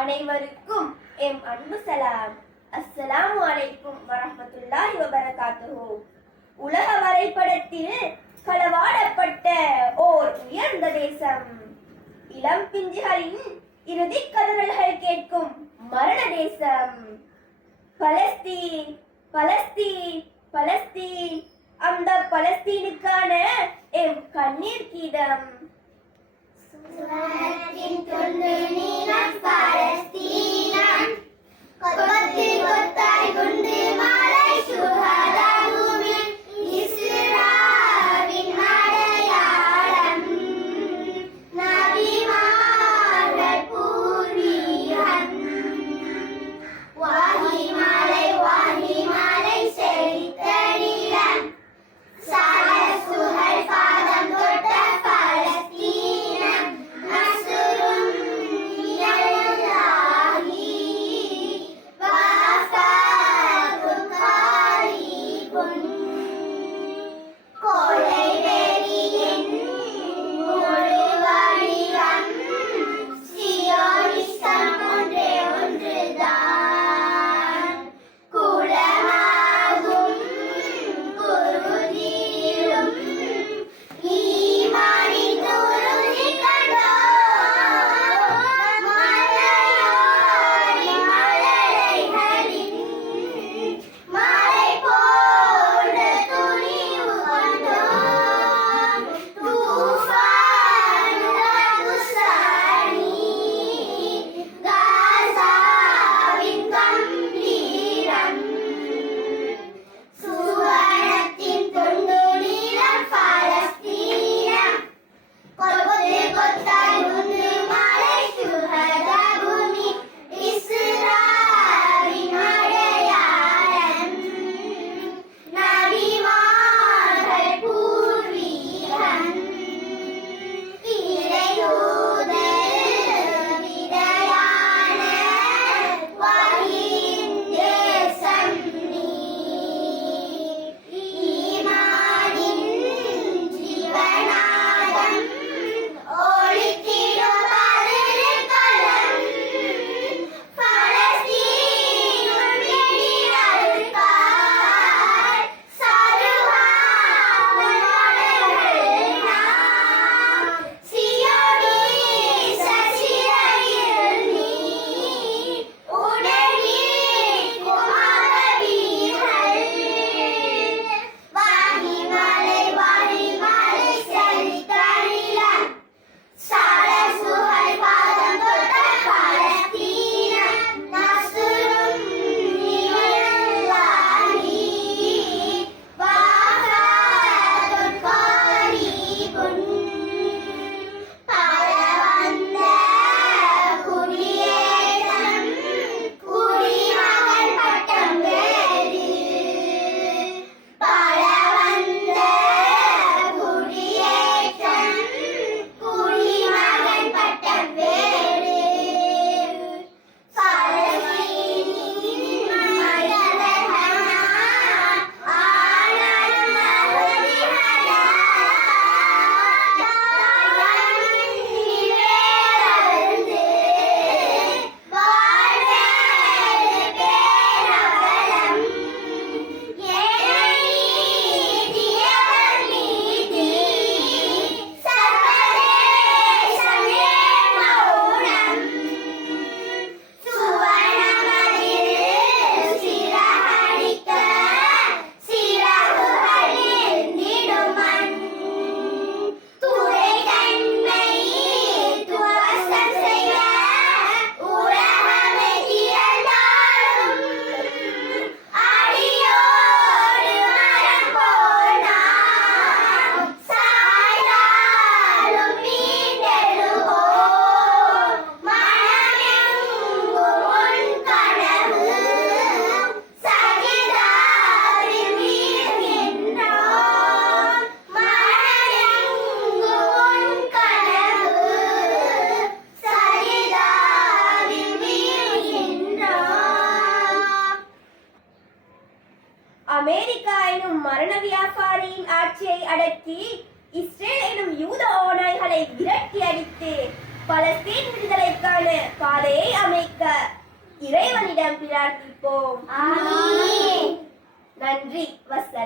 அனைவருக்கும் எம் அன்பு சலாம். அஸ்ஸலாமு அலைக்கும் வரஹ்மத்துல்லாஹி வபரகாத்துஹு. உலக வரைபடத்தில் களவாடப்பட்ட ஓர் உயர்ந்த தேசம், இளம் பிஞ்சுகளின் இறுதி கதறல்கள் கேட்கும் மரண தேசம். பலஸ்தீன், பலஸ்தீன், பலஸ்தீன், அந்த பலஸ்தீனுக்கான எம் கண்ணீர் கீதம். சுவனத்தின் தொண்டு நீலம் பாலஸ்தீனம், கொத்தில் கொத்தாய் குண்டு மாலை சுஹதா பூமி, இஸ்ராவின் அடையாளம், நபிமார்கள் பூர்வீகம். வாஹி மாலை செழித்த நிலம், சால சுஹல் பாதம் தொட்ட பாலஸ்தீனம், நஸ்ரும் மினல்லாஹி வஃபாத்துன் கரீபுன். கொலை வெறியின் முழு வடிவம் சியோனிசம் ஒன்றே ஒன்றுதான். குலமாகும் குருதியும் ஈமானின் துருதி கண்டோம். மலையோடி மலைகளின் மலை போன்ற துணிவு கொண்டோம். தூஃபான் ரகுசானி, காசாவின் கம்பீரம். சுவனத்தின் தொண்டு நீலம் பாலஸ்தீனம், கொத்து கொத்தாய் குண்டு மாலை சுஹதா பூமி, இஸ்ராவின் அடையாளம், நபிமார்கள் பூர்வீகம். இறையூதர் விதையான வஹீயின் தேசம் நீ. ஈமானின் ஜீவநாதம் ஒளித்திடும் பதிர்களம், பலஸ்தீனுள் வெடியறுத்தாய் சருகாமல் மலர்கள் நாம். சியோனீச சிறையில் நீ உடனீக்கும் அரபிகள். வாஹி மாலை செழித்த நிலம், சால சுஹல் பாதம் தொட்ட பாலஸ்தீனம், நஸ்ரும் மினல்லாஹி வஃபாத்துன் கரீபுன். பலவந்த குடியேற்றம், குடிமகன் பட்டம் வேறு. பலவந்த குடியேற்றம், குடிமகன் பட்டம் வேறு. பலஸ்தீனின் மனிதர்களா, ஆனாலும் அகதிகளா. தாயன்னில் வேரறுந்து வாழ்வது பேரவலம். ஏனையவர் மீது சர்வதேசமே மௌனம். சுவனமதில் சிறகடிக்க சிறகுகள் ஏந்திடும் மண். துறைதன்மை துவசம் செய்ய உலகமே திரண்டாலும், அடியோடு மரம் போல் நாம் சாய்ந்தாலும் மீண்டெழுவோம். மனமெங்கும் உன் கனவு, சஜிதாவில் வீழ்கின்றோம். மனமெங்கும் உன் கனவு, சஜிதாவில் வீழ்கின்றோம். அமெரிக்கா எனும் மரண வியாபாரியின் ஆட்சியை அடக்கி இஸ்ரேல் எனும் யூத ஓநாய்களை விரட்டி அடித்து பலஸ்தீன் விடுதலைக்கான பாதையை அமைக்க இறைவனிடம் பிரார்த்திப்போம். ஆமீன். நன்றி. வஸ்ஸலாம்.